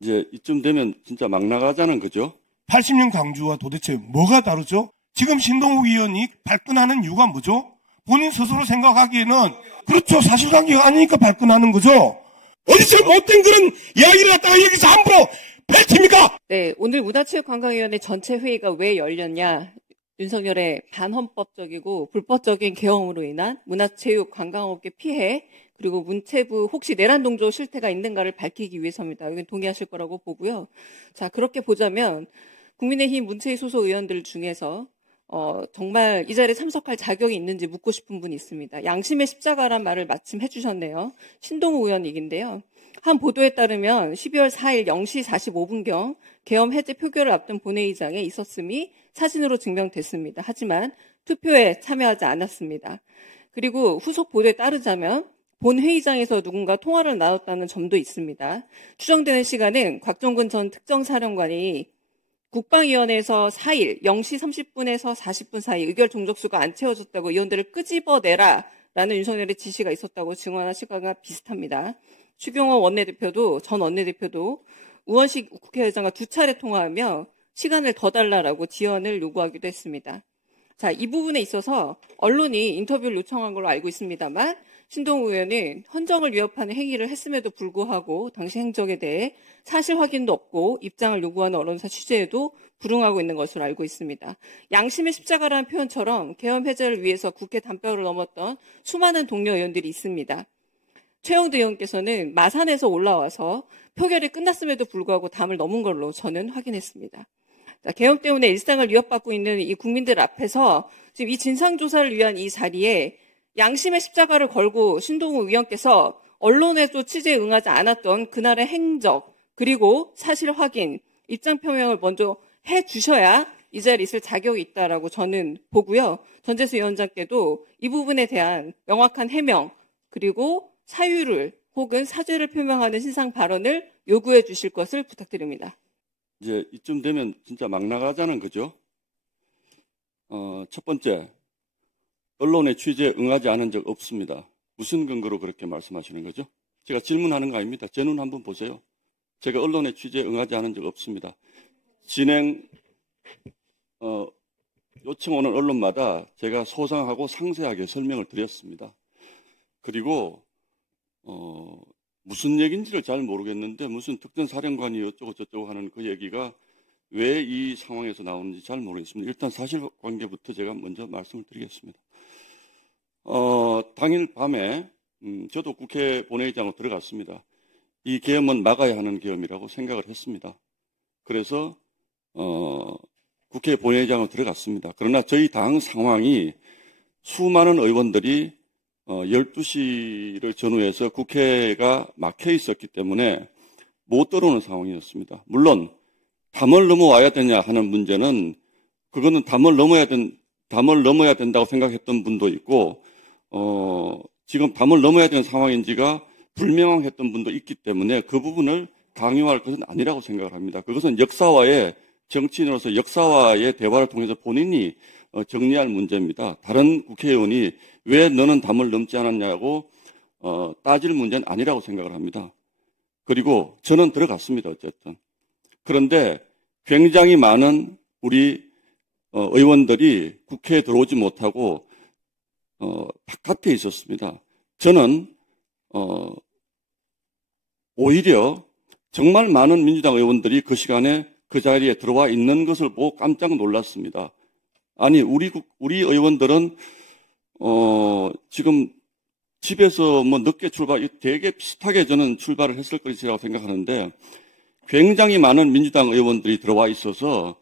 이제 이쯤 되면 진짜 막 나가자는 거죠. 80년 강주와 도대체 뭐가 다르죠? 지금 신동욱 의원이 발끈하는 이유가 뭐죠? 본인 스스로 생각하기에는 그렇죠. 사실관계가 아니니까 발끈하는 거죠. 어디서 못된 그런 이야기를 갖다가 여기서 함부로 펼칩니까? 네, 오늘 문화체육관광위원회 전체 회의가 왜 열렸냐? 윤석열의 반헌법적이고 불법적인 계엄으로 인한 문화체육관광업계 피해, 그리고 문체부 혹시 내란 동조 실태가 있는가를 밝히기 위해서입니다. 이건 동의하실 거라고 보고요. 자, 그렇게 보자면 국민의힘 문체위 소속 의원들 중에서 정말 이 자리에 참석할 자격이 있는지 묻고 싶은 분이 있습니다. 양심의 십자가란 말을 마침 해주셨네요. 신동우 의원 얘기인데요. 한 보도에 따르면 12월 4일 0시 45분경 계엄 해제 표결을 앞둔 본회의장에 있었음이 사진으로 증명됐습니다. 하지만 투표에 참여하지 않았습니다. 그리고 후속 보도에 따르자면 본회의장에서 누군가 통화를 나눴다는 점도 있습니다. 추정되는 시간은 곽종근 전 특정사령관이 국방위원회에서 4일 0시 30분에서 40분 사이 의결 종족수가 안 채워졌다고 의원들을 끄집어내라라는 윤석열의 지시가 있었다고 증언한 시간과 비슷합니다. 추경호 원내대표도 전 원내대표도 우원식 국회의장과 두 차례 통화하며 시간을 더 달라라고 지연을 요구하기도 했습니다. 자, 이 부분에 있어서 언론이 인터뷰를 요청한 걸로 알고 있습니다만 신동우 의원은 헌정을 위협하는 행위를 했음에도 불구하고 당시 행적에 대해 사실 확인도 없고 입장을 요구하는 언론사 취재에도 불응하고 있는 것으로 알고 있습니다. 양심의 십자가라는 표현처럼 계엄 해제를 위해서 국회 담벼를 넘었던 수많은 동료 의원들이 있습니다. 최영두 의원께서는 마산에서 올라와서 표결이 끝났음에도 불구하고 담을 넘은 걸로 저는 확인했습니다. 자, 계엄 때문에 일상을 위협받고 있는 이 국민들 앞에서 지금 이 진상조사를 위한 이 자리에 양심의 십자가를 걸고 신동우 의원께서 언론에도 취재에 응하지 않았던 그날의 행적, 그리고 사실 확인, 입장 표명을 먼저 해주셔야 이 자리에 있을 자격이 있다라고 저는 보고요. 전재수 위원장께도 이 부분에 대한 명확한 해명, 그리고 사유를 혹은 사죄를 표명하는 신상 발언을 요구해 주실 것을 부탁드립니다. 이제 이쯤 되면 진짜 막 나가자는 거죠. 첫 번째, 언론의 취재에 응하지 않은 적 없습니다. 무슨 근거로 그렇게 말씀하시는 거죠? 제가 질문하는 거 아닙니다. 제 눈 한번 보세요. 제가 언론의 취재에 응하지 않은 적 없습니다. 요청 오는 언론마다 제가 소상하고 상세하게 설명을 드렸습니다. 그리고 무슨 얘기인지를 잘 모르겠는데 무슨 특정 사령관이 어쩌고 저쩌고 하는 그 얘기가 왜 이 상황에서 나오는지 잘 모르겠습니다. 일단 사실관계부터 제가 먼저 말씀을 드리겠습니다. 당일 밤에 저도 국회 본회의장으로 들어갔습니다. 이 계엄은 막아야 하는 계엄이라고 생각을 했습니다. 그래서 국회 본회의장으로 들어갔습니다. 그러나 저희 당 상황이 수많은 의원들이 12시를 전후해서 국회가 막혀 있었기 때문에 못 들어오는 상황이었습니다. 물론 담을 넘어와야 되냐 하는 문제는 그거는 담을 넘어야 된다고 생각했던 분도 있고 지금 담을 넘어야 되는 상황인지가 불명확했던 분도 있기 때문에 그 부분을 강요할 것은 아니라고 생각을 합니다. 그것은 정치인으로서 역사와의 대화를 통해서 본인이 정리할 문제입니다. 다른 국회의원이 왜 너는 담을 넘지 않았냐고 따질 문제는 아니라고 생각을 합니다. 그리고 저는 들어갔습니다. 어쨌든. 그런데 굉장히 많은 우리 의원들이 국회에 들어오지 못하고 바깥에 있었습니다. 저는 오히려 정말 많은 민주당 의원들이 그 시간에 그 자리에 들어와 있는 것을 보고 깜짝 놀랐습니다. 아니 우리 의원들은 지금 집에서 늦게 되게 비슷하게 저는 출발을 했을 것이라고 생각하는데 굉장히 많은 민주당 의원들이 들어와 있어서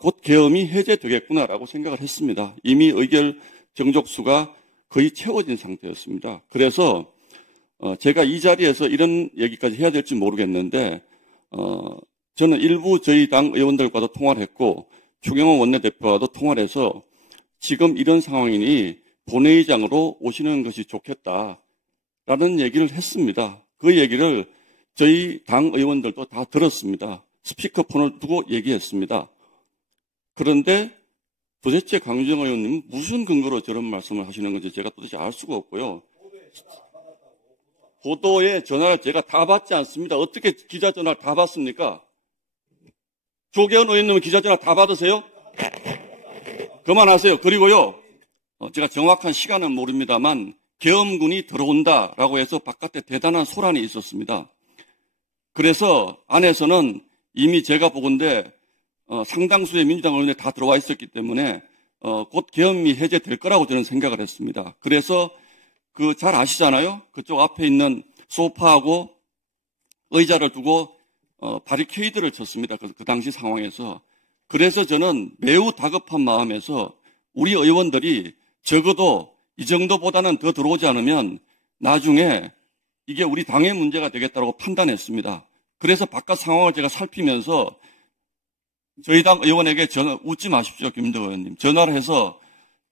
곧 계엄이 해제되겠구나라고 생각을 했습니다. 이미 의결 정족수가 거의 채워진 상태였습니다. 그래서 제가 이 자리에서 이런 얘기까지 해야 될지 모르겠는데 저는 일부 저희 당 의원들과도 통화를 했고 추경호 원내대표와도 통화를 해서 지금 이런 상황이니 본회의장으로 오시는 것이 좋겠다라는 얘기를 했습니다. 그 얘기를 저희 당 의원들도 다 들었습니다. 스피커폰을 두고 얘기했습니다. 그런데 도대체 강유정 의원님은 무슨 근거로 저런 말씀을 하시는 건지 제가 도대체 알 수가 없고요. 보도에 전화를 제가 다 받지 않습니다. 어떻게 기자 전화를 다 받습니까? 조계현 의원님은 기자 전화 다 받으세요? 그만하세요. 그리고요, 제가 정확한 시간은 모릅니다만 계엄군이 들어온다라고 해서 바깥에 대단한 소란이 있었습니다. 그래서 안에서는 이미 제가 보건대 상당수의 민주당 의원이 다 들어와 있었기 때문에 곧 계엄이 해제될 거라고 저는 생각을 했습니다. 그래서 잘 아시잖아요. 그쪽 앞에 있는 소파하고 의자를 두고 바리케이드를 쳤습니다. 그 당시 상황에서. 그래서 저는 매우 다급한 마음에서 우리 의원들이 적어도 이 정도보다는 더 들어오지 않으면 나중에 이게 우리 당의 문제가 되겠다고 판단했습니다. 그래서 바깥 상황을 제가 살피면서 저희 당 의원에게 웃지 마십시오, 김민덕 의원님. 전화를 해서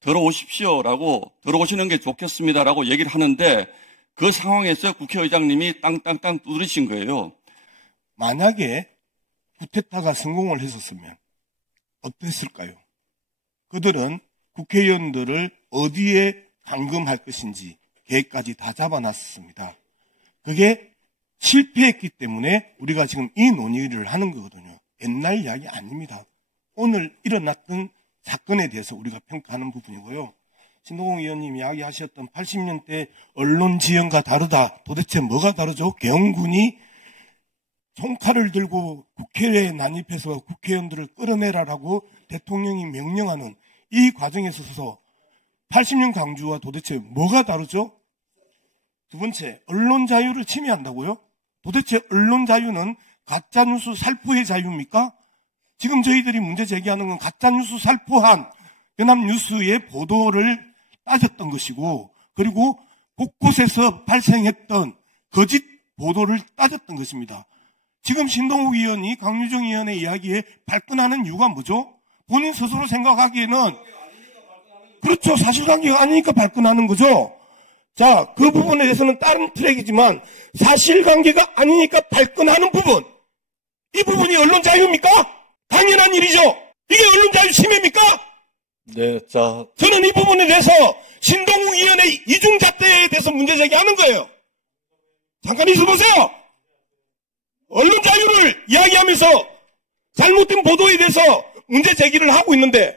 들어오십시오라고, 들어오시는 게 좋겠습니다라고 얘기를 하는데 그 상황에서 국회의장님이 땅땅땅 두드리신 거예요. 만약에 쿠데타가 성공을 했었으면 어땠을까요? 그들은 국회의원들을 어디에 감금할 것인지 계획까지 다 잡아놨습니다. 그게 실패했기 때문에 우리가 지금 이 논의를 하는 거거든요. 옛날 이야기 아닙니다. 오늘 일어났던 사건에 대해서 우리가 평가하는 부분이고요. 신동욱 의원님 이야기하셨던 80년대 언론 지형과 다르다. 도대체 뭐가 다르죠? 계엄군이 총칼을 들고 국회에 난입해서 국회의원들을 끌어내라라고 대통령이 명령하는 이 과정에 있어서 80년 강주와 도대체 뭐가 다르죠? 두 번째, 언론 자유를 침해한다고요? 도대체 언론 자유는 가짜뉴스 살포의 자유입니까? 지금 저희들이 문제 제기하는 건 가짜뉴스 살포한 연합뉴스의 보도를 따졌던 것이고, 그리고 곳곳에서 발생했던 거짓 보도를 따졌던 것입니다. 지금 신동욱 의원이 강유정 의원의 이야기에 발끈하는 이유가 뭐죠? 본인 스스로 생각하기에는 그렇죠. 사실관계가 아니니까 발끈하는 거죠. 자, 그 부분에 대해서는 다른 트랙이지만 사실관계가 아니니까 발끈하는 부분, 이 부분이 언론 자유입니까? 당연한 일이죠. 이게 언론 자유 침해입니까? 네, 자. 저는 이 부분에 대해서 신동욱 의원의 이중잣대에 대해서 문제 제기하는 거예요. 잠깐 있어보세요. 언론 자유를 이야기하면서 잘못된 보도에 대해서 문제 제기를 하고 있는데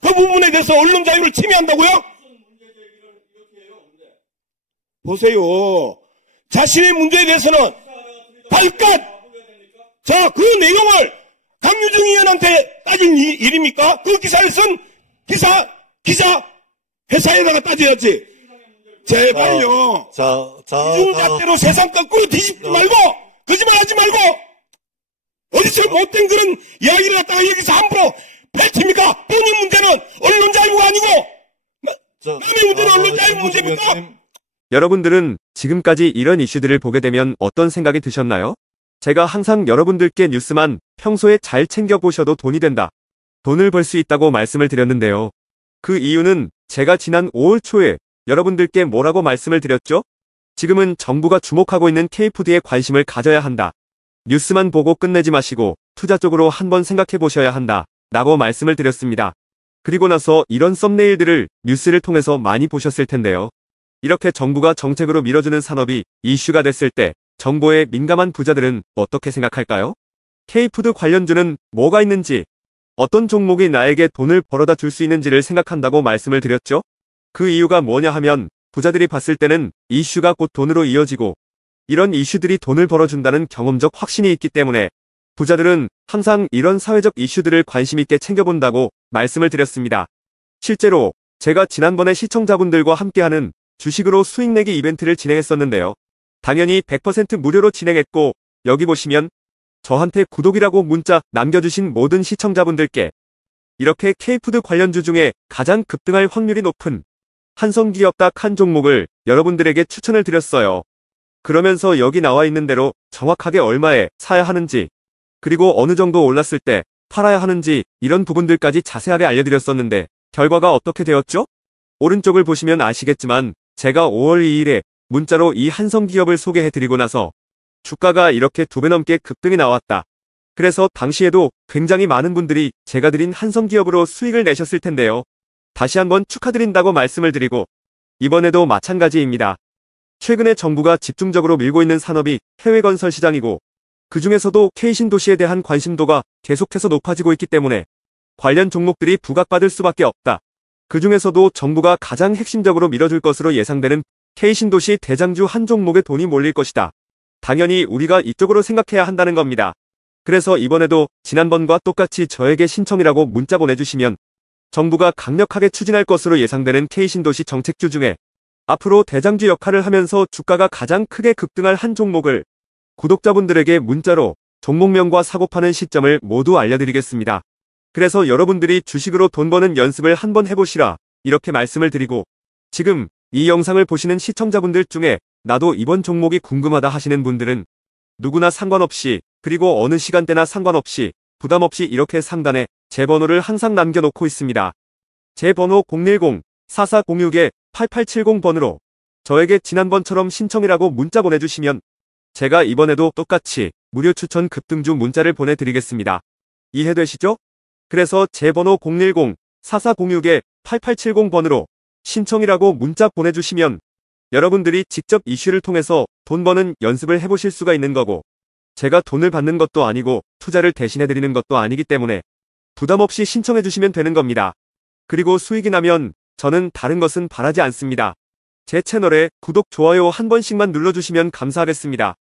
그 부분에 대해서 언론 자유를 침해한다고요? 보세요. 자신의 문제에 대해서는 발끈! 자, 그 내용을 강유정 의원한테 따진 일입니까? 그 기사를 쓴 기자, 회사에다가 따져야지. 제발요. 이중잣대로 세상 거꾸로 뒤집지 말고, 거짓말 하지 말고, 어디서 못된 그런 이야기를 갖다가 여기서 함부로 펼칩니까? 본인 문제는 언론 자유가 아니고, 남의 문제는 언론 자유 문제입니까? 여러분들은 지금까지 이런 이슈들을 보게 되면 어떤 생각이 드셨나요? 제가 항상 여러분들께 뉴스만 평소에 잘 챙겨보셔도 돈이 된다. 돈을 벌 수 있다고 말씀을 드렸는데요. 그 이유는 제가 지난 5월 초에 여러분들께 뭐라고 말씀을 드렸죠? 지금은 정부가 주목하고 있는 K푸드에 관심을 가져야 한다. 뉴스만 보고 끝내지 마시고 투자 쪽으로 한번 생각해 보셔야 한다. 라고 말씀을 드렸습니다. 그리고 나서 이런 썸네일들을 뉴스를 통해서 많이 보셨을 텐데요. 이렇게 정부가 정책으로 밀어주는 산업이 이슈가 됐을 때 정보에 민감한 부자들은 어떻게 생각할까요? K푸드 관련주는 뭐가 있는지, 어떤 종목이 나에게 돈을 벌어다 줄 수 있는지를 생각한다고 말씀을 드렸죠? 그 이유가 뭐냐 하면 부자들이 봤을 때는 이슈가 곧 돈으로 이어지고 이런 이슈들이 돈을 벌어준다는 경험적 확신이 있기 때문에 부자들은 항상 이런 사회적 이슈들을 관심 있게 챙겨본다고 말씀을 드렸습니다. 실제로 제가 지난번에 시청자분들과 함께하는 주식으로 수익 내기 이벤트를 진행했었는데요. 당연히 100% 무료로 진행했고 여기 보시면 저한테 구독이라고 문자 남겨주신 모든 시청자분들께 이렇게 K푸드 관련주 중에 가장 급등할 확률이 높은 한성기업 딱 한 종목을 여러분들에게 추천을 드렸어요. 그러면서 여기 나와 있는 대로 정확하게 얼마에 사야 하는지, 그리고 어느 정도 올랐을 때 팔아야 하는지 이런 부분들까지 자세하게 알려드렸었는데 결과가 어떻게 되었죠? 오른쪽을 보시면 아시겠지만 제가 5월 2일에 문자로 이 한성기업을 소개해드리고 나서 주가가 이렇게 2배 넘게 급등이 나왔다. 그래서 당시에도 굉장히 많은 분들이 제가 드린 한성기업으로 수익을 내셨을 텐데요. 다시 한번 축하드린다고 말씀을 드리고 이번에도 마찬가지입니다. 최근에 정부가 집중적으로 밀고 있는 산업이 해외 건설 시장이고 그 중에서도 K신도시에 대한 관심도가 계속해서 높아지고 있기 때문에 관련 종목들이 부각받을 수밖에 없다. 그 중에서도 정부가 가장 핵심적으로 밀어줄 것으로 예상되는 K신도시 대장주 한 종목에 돈이 몰릴 것이다. 당연히 우리가 이쪽으로 생각해야 한다는 겁니다. 그래서 이번에도 지난번과 똑같이 저에게 신청이라고 문자 보내주시면 정부가 강력하게 추진할 것으로 예상되는 K신도시 정책주 중에 앞으로 대장주 역할을 하면서 주가가 가장 크게 급등할 한 종목을 구독자분들에게 문자로 종목명과 사고 파는 시점을 모두 알려드리겠습니다. 그래서 여러분들이 주식으로 돈 버는 연습을 한번 해보시라 이렇게 말씀을 드리고, 지금 이 영상을 보시는 시청자분들 중에 나도 이번 종목이 궁금하다 하시는 분들은 누구나 상관없이, 그리고 어느 시간대나 상관없이 부담없이 이렇게 상단에 제 번호를 항상 남겨놓고 있습니다. 제 번호 010-4406-8870번으로 저에게 지난번처럼 신청이라고 문자 보내주시면 제가 이번에도 똑같이 무료 추천 급등주 문자를 보내드리겠습니다. 이해되시죠? 그래서 제 번호 010-4406-8870번으로 신청이라고 문자 보내주시면 여러분들이 직접 이슈를 통해서 돈 버는 연습을 해보실 수가 있는 거고, 제가 돈을 받는 것도 아니고 투자를 대신해드리는 것도 아니기 때문에 부담없이 신청해주시면 되는 겁니다. 그리고 수익이 나면 저는 다른 것은 바라지 않습니다. 제 채널에 구독, 좋아요 한 번씩만 눌러주시면 감사하겠습니다.